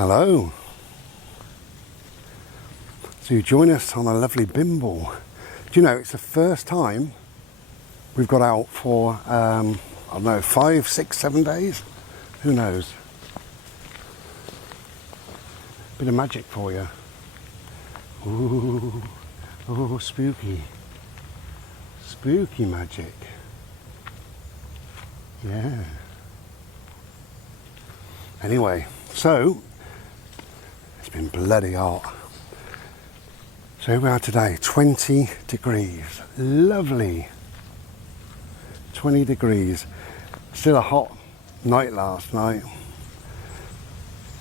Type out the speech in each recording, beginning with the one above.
Hello. So you join us on a lovely Bimbo. Do you know, it's the first time we've got out for, I don't know, 5, 6, 7 days? Who knows? Bit of magic for you. Ooh, oh, spooky. Spooky magic. Yeah. Anyway, so it's been bloody hot. So here we are today, 20 degrees. Lovely. 20 degrees. Still a hot night last night.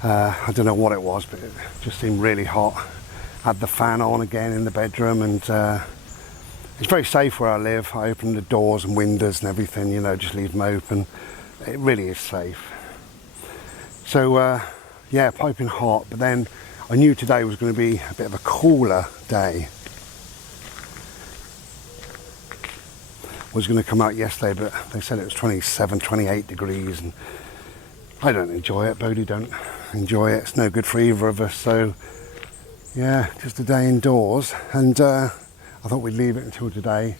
I don't know what it was, but it just seemed really hot. Had the fan on again in the bedroom, and it's very safe where I live. I open the doors and windows and everything, you know, just leave them open. It really is safe. So yeah, piping hot, but then I knew today was going to be a bit of a cooler day. Was going to come out yesterday, but they said it was 27, 28 degrees, and I don't enjoy it. Bodhi don't enjoy it. It's no good for either of us. So yeah, just a day indoors, and I thought we'd leave it until today,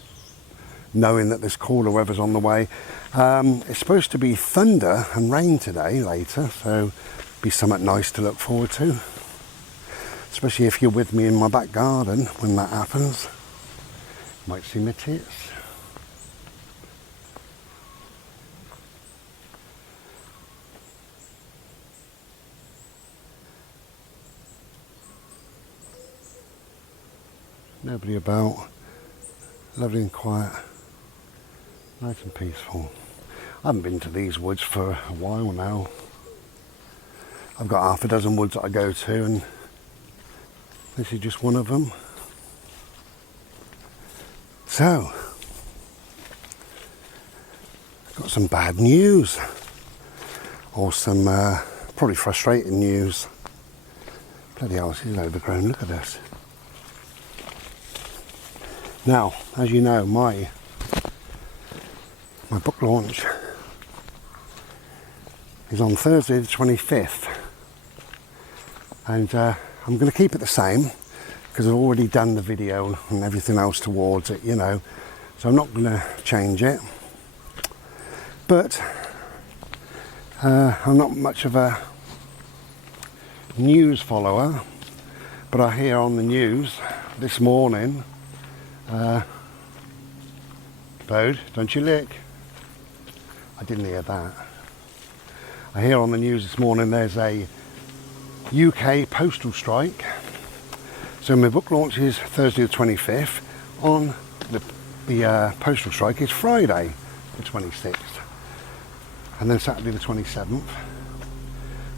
knowing that this cooler weather's on the way. It's supposed to be thunder and rain today later, so be something nice to look forward to. Especially if you're with me in my back garden when that happens. Might see my tits. Nobody about. Lovely and quiet. Nice and peaceful. I haven't been to these woods for a while now. I've got half a dozen woods that I go to, and this is just one of them. So, I've got some bad news, or some probably frustrating news. Bloody hell, this is overgrown, look at this. Now, as you know, my book launch is on Thursday the 25th, and I'm going to keep it the same because I've already done the video and everything else towards it, you know, so I'm not going to change it. But I'm not much of a news follower, but I hear on the news this morning, Bode, don't you lick? I didn't hear that. I hear on the news this morning there's a UK postal strike. So my book launch is Thursday the 25th. On the postal strike is Friday the 26th. And then Saturday the 27th.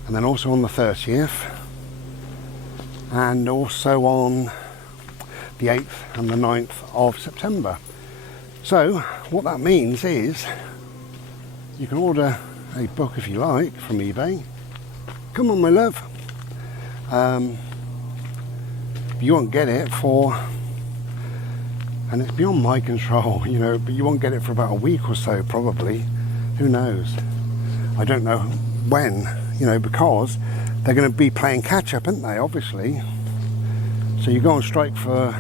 And then also on the 30th. And also on the 8th and the 9th of September. So what that means is you can order a book if you like from eBay. Come on, my love. You won't get it for, and it's beyond my control, you know, but you won't get it for about a week or so probably. Who knows? I don't know when, you know, because they're going to be playing catch up, aren't they, obviously. So you go on strike for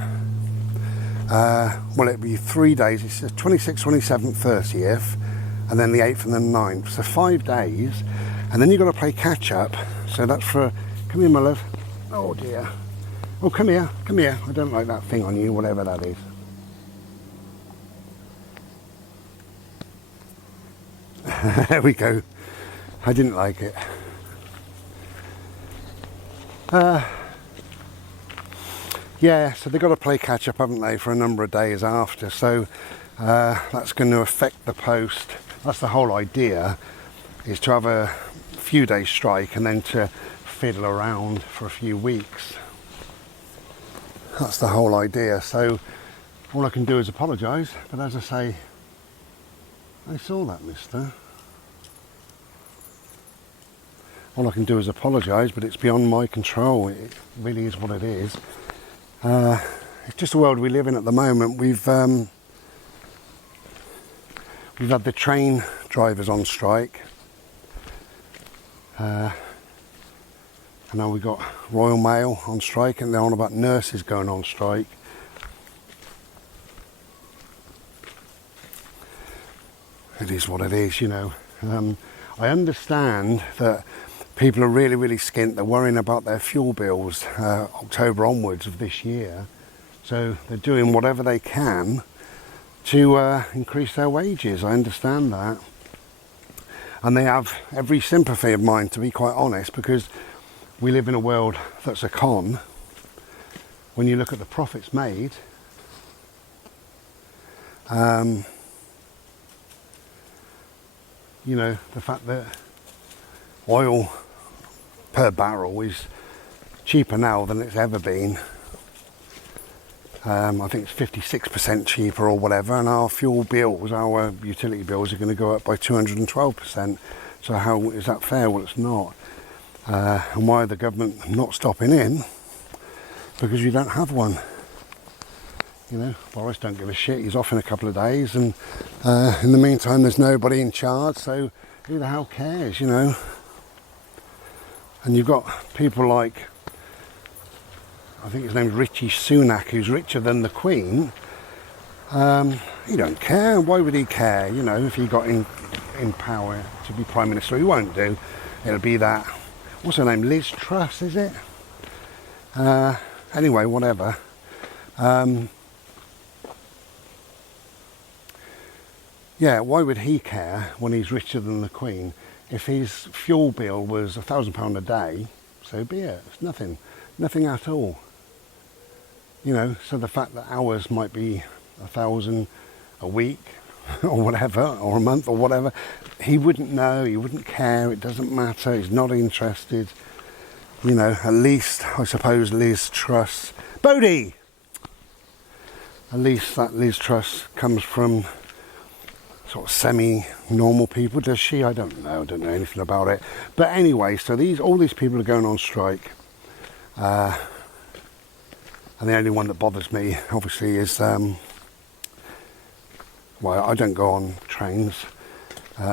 well, it'll be 3 days. It's the 26th, 27th, 30th, and then the 8th and then 9th. So 5 days, and then you've got to play catch up. So that's for, come here, my love. Oh dear. Oh, come here, come here. I don't like that thing on you, whatever that is. There we go. I didn't like it. Yeah, so they've got to play catch up, haven't they, for a number of days after. So that's going to affect the post. That's the whole idea, is to have a few days strike and then to fiddle around for a few weeks. That's the whole idea. So all I can do is apologise. But as I say, I saw that, mister. All I can do is apologise, but it's beyond my control. It really is what it is. It's just the world we live in at the moment. We've had the train drivers on strike. And now we've got Royal Mail on strike, and they're on about nurses going on strike. It is what it is, you know. I understand that people are really, really skint. They're worrying about their fuel bills October onwards of this year. So they're doing whatever they can to increase their wages. I understand that. And they have every sympathy of mine, to be quite honest, because we live in a world that's a con. When you look at the profits made, you know, the fact that oil per barrel is cheaper now than it's ever been. I think it's 56% cheaper or whatever, and our fuel bills, our utility bills are going to go up by 212%. So how is that fair? Well, it's not. And why the government not stopping in? Because you don't have one. You know, Boris don't give a shit. He's off in a couple of days, and in the meantime, there's nobody in charge. So who the hell cares? You know. And you've got people like, I think his name's Rishi Sunak, who's richer than the Queen. He don't care. Why would he care? You know, if he got in power to be Prime Minister, he won't do. It'll be that, what's her name, Liz Truss, is it? Anyway, whatever. Yeah, why would he care when he's richer than the Queen? If his fuel bill was £1,000 a day, so be it. It's nothing at all. You know, so the fact that ours might be 1,000 a week or whatever, or a month or whatever, he wouldn't know, he wouldn't care, it doesn't matter, he's not interested. You know, at least, I suppose, Liz Truss, Bodie! At least that Liz Truss comes from sort of semi-normal people, does she? I don't know anything about it. But anyway, so all these people are going on strike. And the only one that bothers me, obviously, is, well, I don't go on trains.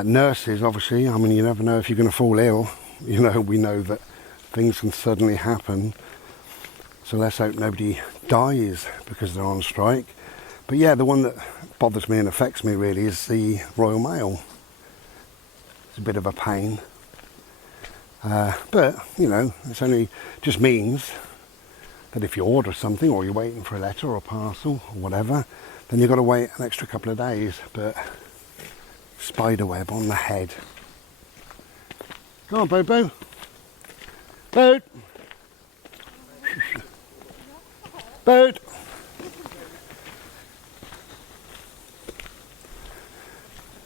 Nurses, obviously, I mean, you never know if you're going to fall ill. You know, we know that things can suddenly happen. So let's hope nobody dies because they're on strike. But yeah, the one that bothers me and affects me really is the Royal Mail. It's a bit of a pain. But, you know, it's only just means that if you order something or you're waiting for a letter or a parcel or whatever, then you've got to wait an extra couple of days. But spiderweb on the head. Come on, Bobo. Boat. Boat.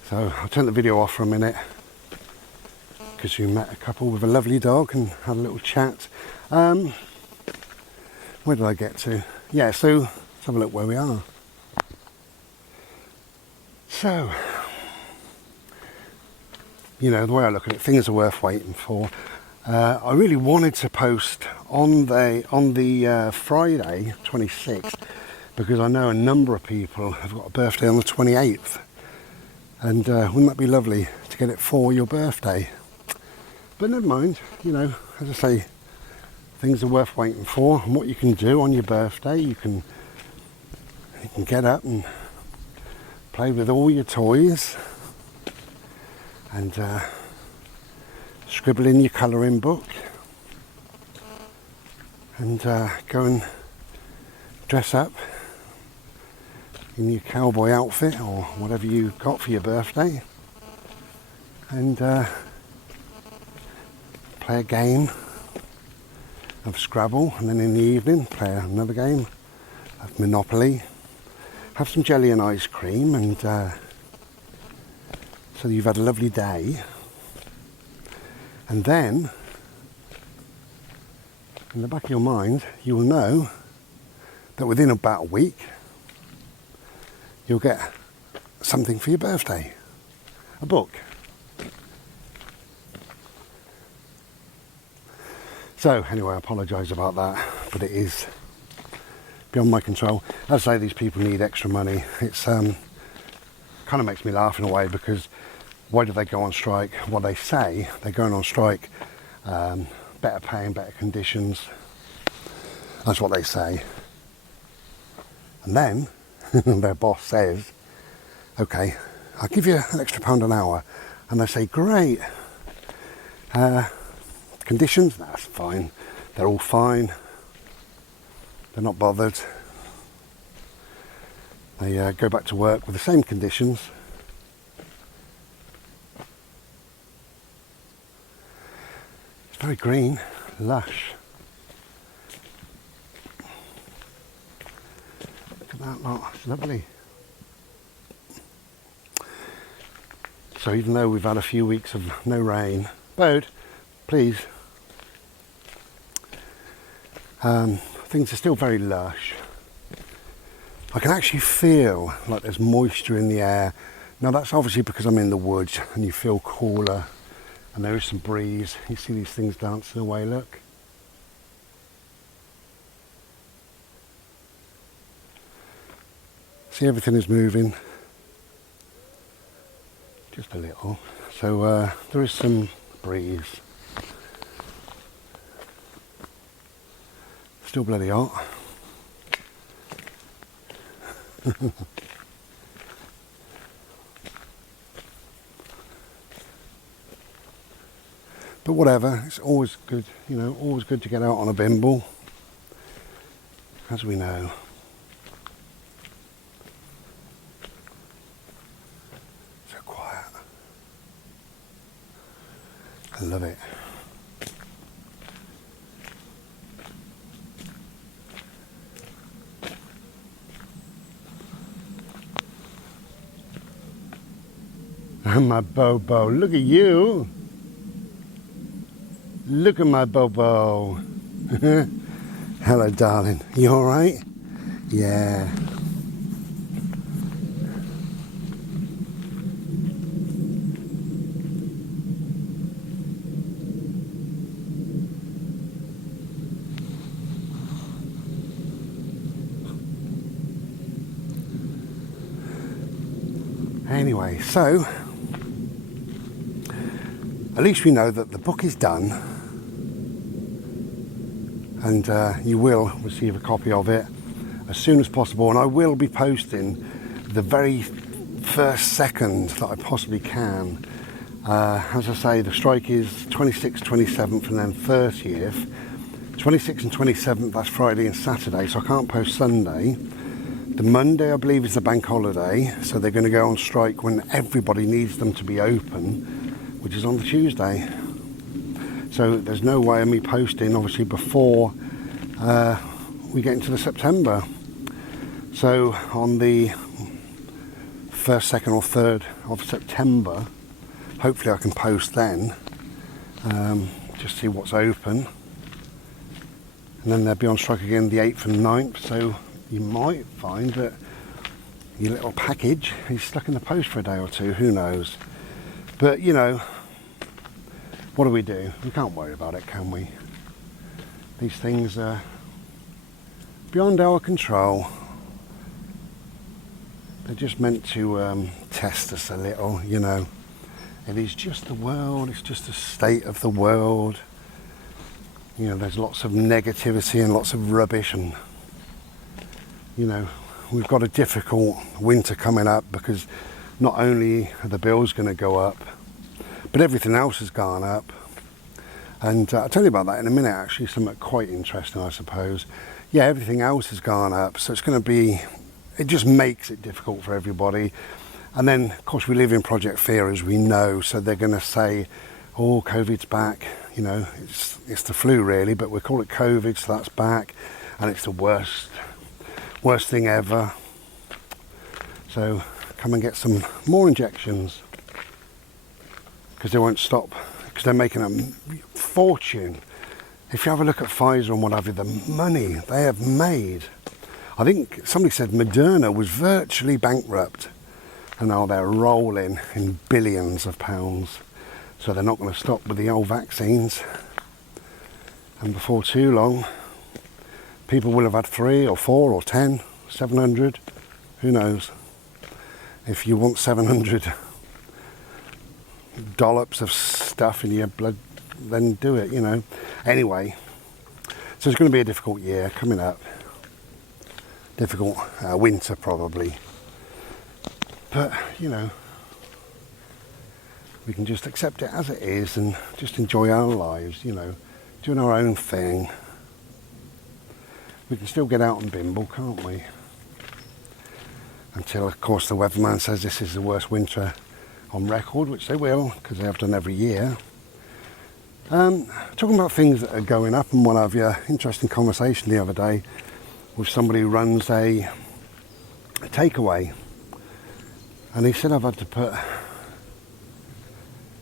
So I'll turn the video off for a minute because you met a couple with a lovely dog and had a little chat. Where did I get to? Yeah, so let's have a look where we are. So, you know, the way I look at it, things are worth waiting for. I really wanted to post on the Friday, 26th, because I know a number of people have got a birthday on the 28th. And wouldn't that be lovely to get it for your birthday? But never mind, you know, as I say, things are worth waiting for. And what you can do on your birthday, you can get up and play with all your toys and scribble in your colouring book and go and dress up in your cowboy outfit or whatever you got for your birthday and play a game of Scrabble, and then in the evening play another game of Monopoly, have some jelly and ice cream, and so you've had a lovely day. And then in the back of your mind you will know that within about a week you'll get something for your birthday, a book. So anyway, I apologise about that, but it is beyond my control. As I say, these people need extra money. It's kind of makes me laugh in a way, because why do they go on strike? Well, they say they're going on strike better pay and better conditions. That's what they say. And then their boss says, okay, I'll give you an extra £1 an hour. And they say, great. Conditions, that's fine. They're all fine. They're not bothered. They go back to work with the same conditions. It's very green, lush. Look at that lot, it's lovely. So even though we've had a few weeks of no rain, Bode, please. Things are still very lush. I can actually feel like there's moisture in the air. Now that's obviously because I'm in the woods and you feel cooler and there is some breeze. You see these things dancing away, look. See, everything is moving. Just a little. So there is some breeze. Still bloody hot. But whatever, it's always good, you know, always good to get out on a bimble, as we know. So quiet. I love it. My Bobo, look at you. Look at my Bobo. Hello, darling. You all right? Yeah. Anyway, so at least we know that the book is done, and you will receive a copy of it as soon as possible, and I will be posting the very first second that I possibly can. As I say, the strike is 26th, 27th and then 30th. 26th and 27th, that's Friday and Saturday, so I can't post Sunday. The Monday, I believe, is the bank holiday, so they're going to go on strike when everybody needs them to be open, which is on the Tuesday. So there's no way of me posting, obviously, before we get into the September. So on the 1st, 2nd or 3rd of September, hopefully I can post then, just see what's open. And then they'll be on strike again the 8th and 9th, so you might find that your little package is stuck in the post for a day or two, who knows. But, you know, what do? We can't worry about it, can we? These things are beyond our control. They're just meant to test us a little, you know. It is just the world, it's just the state of the world. You know, there's lots of negativity and lots of rubbish, and, you know, we've got a difficult winter coming up because not only are the bills going to go up, but everything else has gone up. And I'll tell you about that in a minute, actually, something quite interesting, I suppose. Yeah, everything else has gone up, so it's going to be, it just makes it difficult for everybody. And then, of course, we live in Project Fear, as we know, so they're going to say, oh, COVID's back, you know, it's the flu really, but we call it COVID, so that's back, and it's the worst thing ever. So come and get some more injections, because they won't stop, because they're making a fortune. If you have a look at Pfizer and what have you, the money they have made. I think somebody said Moderna was virtually bankrupt, and now they're rolling in billions of pounds. So they're not going to stop with the old vaccines. And before too long, people will have had 3 or 4 or 10, 700, who knows. If you want 700 dollops of stuff in your blood then do it, you know. Anyway, so it's going to be a difficult year coming up. Difficult winter probably. But, you know, we can just accept it as it is and just enjoy our lives, you know, doing our own thing. We can still get out and Bimbo, can't we? Until, of course, the weatherman says this is the worst winter on record, which they will, because they have done every year. Talking about things that are going up and what have you, interesting conversation the other day with somebody who runs a takeaway. And he said I've had to put,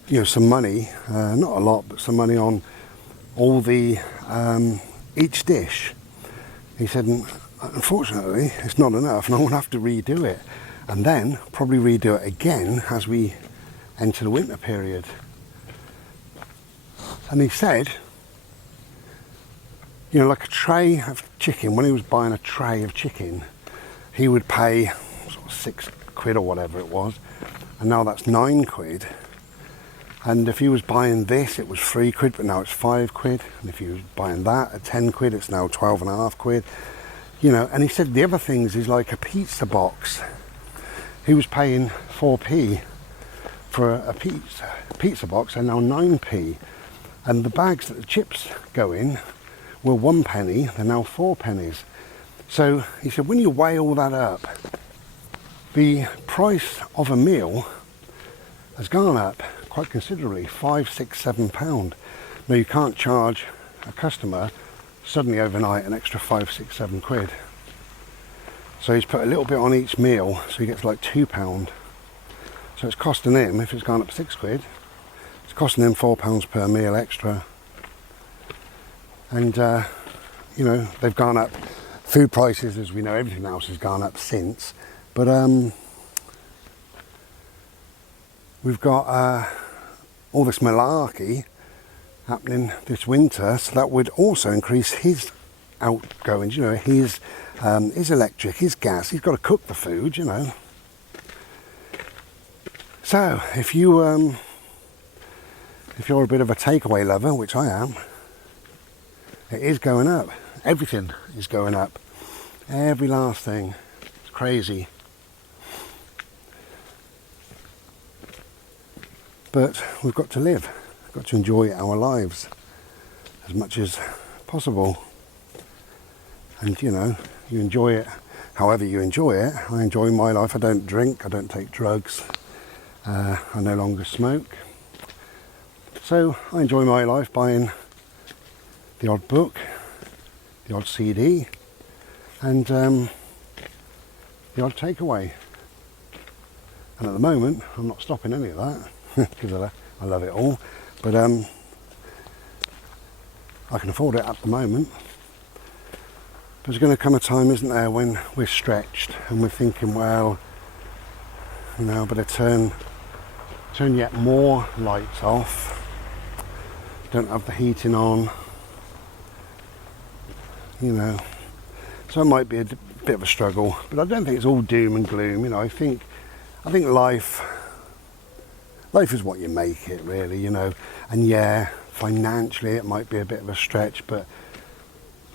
you know, some money, not a lot, but some money on all the, each dish. He said, unfortunately, it's not enough and I will have to redo it. And then probably redo it again as we enter the winter period. And he said, you know, like a tray of chicken, when he was buying a tray of chicken, he would pay sort of £6 or whatever it was. And now that's £9. And if he was buying this, it was £3, but now it's £5. And if he was buying that at £10, it's now £12.50. You know, and he said the other things is like a pizza box. He was paying 4p for a pizza box, and now 9p. And the bags that the chips go in were 1 penny, they're now 4 pennies. So he said when you weigh all that up, the price of a meal has gone up quite considerably, £5, £6, £7. Now you can't charge a customer suddenly overnight an extra £5, £6, £7. So he's put a little bit on each meal, so he gets like £2. So it's costing him, if it's gone up £6, it's costing him £4 per meal extra. And you know, they've gone up. Food prices, as we know, everything else has gone up since. But we've got all this malarkey happening this winter, so that would also increase his outgoings, you know, his electric, his gas. He's got to cook the food, you know. So if you're a bit of a takeaway lover, which I am, it is going up. Everything is going up. Every last thing. It's crazy. But we've got to live. We've got to enjoy our lives as much as possible. And you know, you enjoy it however you enjoy it. I enjoy my life. I don't drink, I don't take drugs, I no longer smoke. So I enjoy my life buying the odd book, the odd CD, and the odd takeaway. And at the moment, I'm not stopping any of that because I love it all. But I can afford it at the moment. There's going to come a time, isn't there, when we're stretched and we're thinking, well, you know, I better turn yet more lights off. Don't have the heating on. You know, so it might be a bit of a struggle, but I don't think it's all doom and gloom. You know, I think life is what you make it, really. You know, and yeah, financially it might be a bit of a stretch, but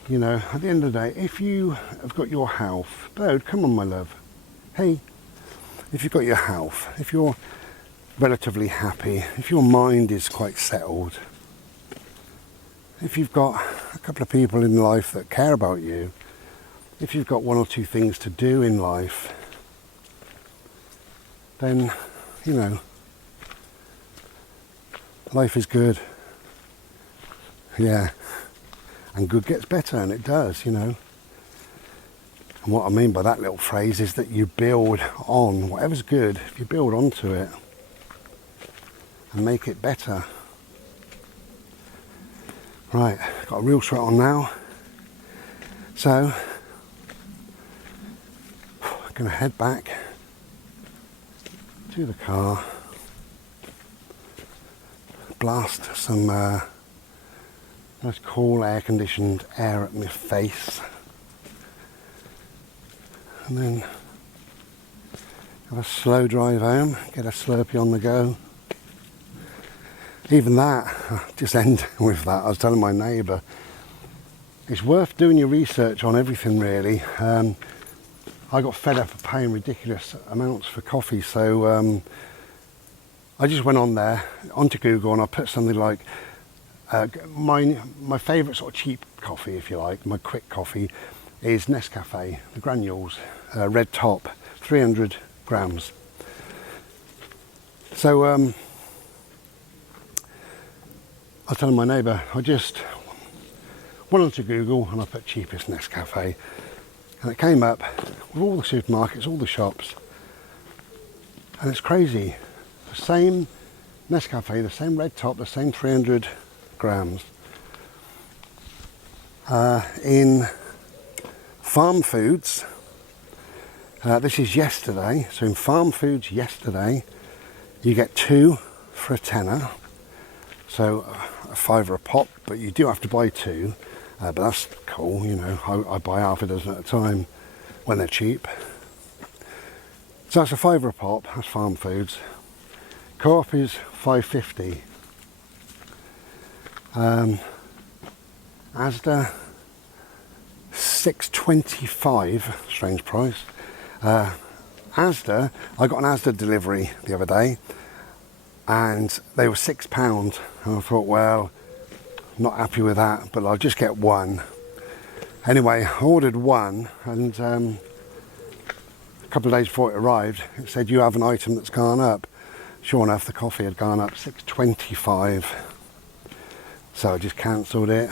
you know, at the end of the day, if you have got your health, Bird, come on, my love. Hey, if you've got your health, if you're relatively happy, if your mind is quite settled, if you've got a couple of people in life that care about you, if you've got one or two things to do in life, then, you know, life is good. Yeah. And good gets better, and it does, you know. And what I mean by that little phrase is that you build on whatever's good, if you build onto it and make it better. Right, got a real sweat on now. So, I'm going to head back to the car, blast some nice cool air-conditioned air at my face, and then have a slow drive home, get a Slurpee on the go, even that, just end with that, I was telling my neighbour, it's worth doing your research on everything really. I got fed up of paying ridiculous amounts for coffee, so I just went on there, onto Google, and I put something like, my favourite sort of cheap coffee, if you like, my quick coffee, is Nescafe, the granules, red top, 300 grams. So I was telling my neighbour, I just went onto Google and I put cheapest Nescafe, and it came up with all the supermarkets, all the shops, and it's crazy. The same Nescafe, the same red top, the same 300 grams. In Farm Foods, this is yesterday, so in Farm Foods yesterday, you get 2 for a tenner, so a £5 a pop, but you do have to buy 2, but that's cool, you know, I buy half a dozen at a time when they're cheap. So that's a £5 a pop, that's Farm Foods. Co-op is £5.50. Asda, £6.25, strange price. Asda, I got an Asda delivery the other day, and they were £6, and I thought, well, not happy with that, but I'll just get one. Anyway, I ordered one, and a couple of days before it arrived, it said you have an item that's gone up. Sure enough, the coffee had gone up £6.25, so I just cancelled it.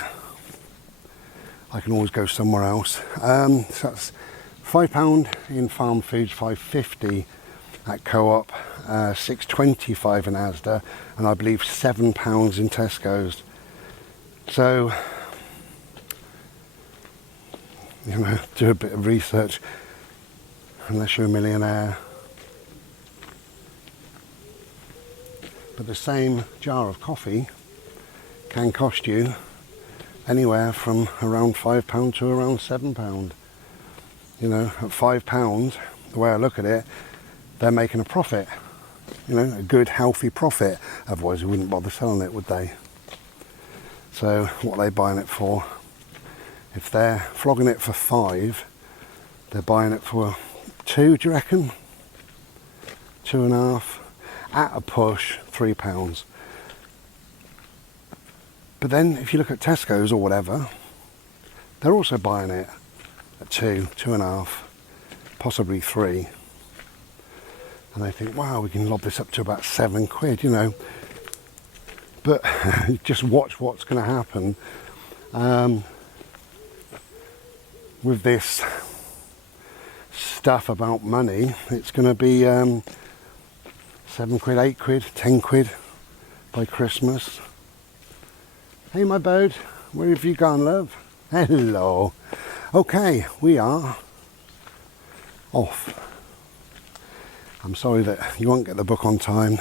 I can always go somewhere else. So that's £5 in Farm Foods, £5.50 at Co-op, £6.25 in Asda, and I believe £7 in Tesco's. So, you know, do a bit of research, unless you're a millionaire. But the same jar of coffee can cost you anywhere from around £5 to around £7. You know, at £5, the way I look at it, they're making a profit. You know, a good, healthy profit. Otherwise, they wouldn't bother selling it, would they? So, what are they buying it for? If they're flogging it for 5, they're buying it for 2, do you reckon? 2.5. At a push, £3. But then if you look at Tesco's or whatever, they're also buying it at 2, 2.5, possibly 3. And they think, wow, we can lob this up to about £7, you know. But just watch what's going to happen with this stuff about money. It's going to be £7, £8, £10 by Christmas. Hey my bird, where have you gone, love? Hello. Okay, we are off. I'm sorry that you won't get the book on time,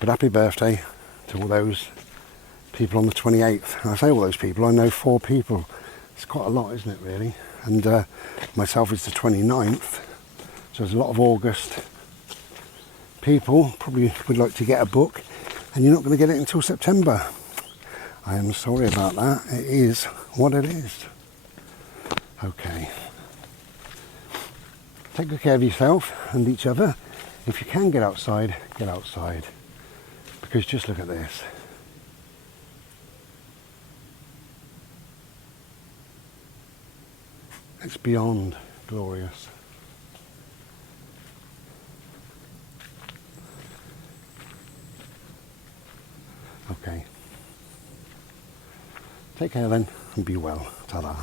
but happy birthday to all those people on the 28th. And I say all those people, I know 4 people. It's quite a lot, isn't it, really? And myself is the 29th, so there's a lot of August people probably would like to get a book, and you're not going to get it until September. I am sorry about that. It is what it is. Okay. Take good care of yourself and each other. If you can get outside, get outside. Because just look at this. It's beyond glorious. Okay. Take care then, and be well. Ta-da.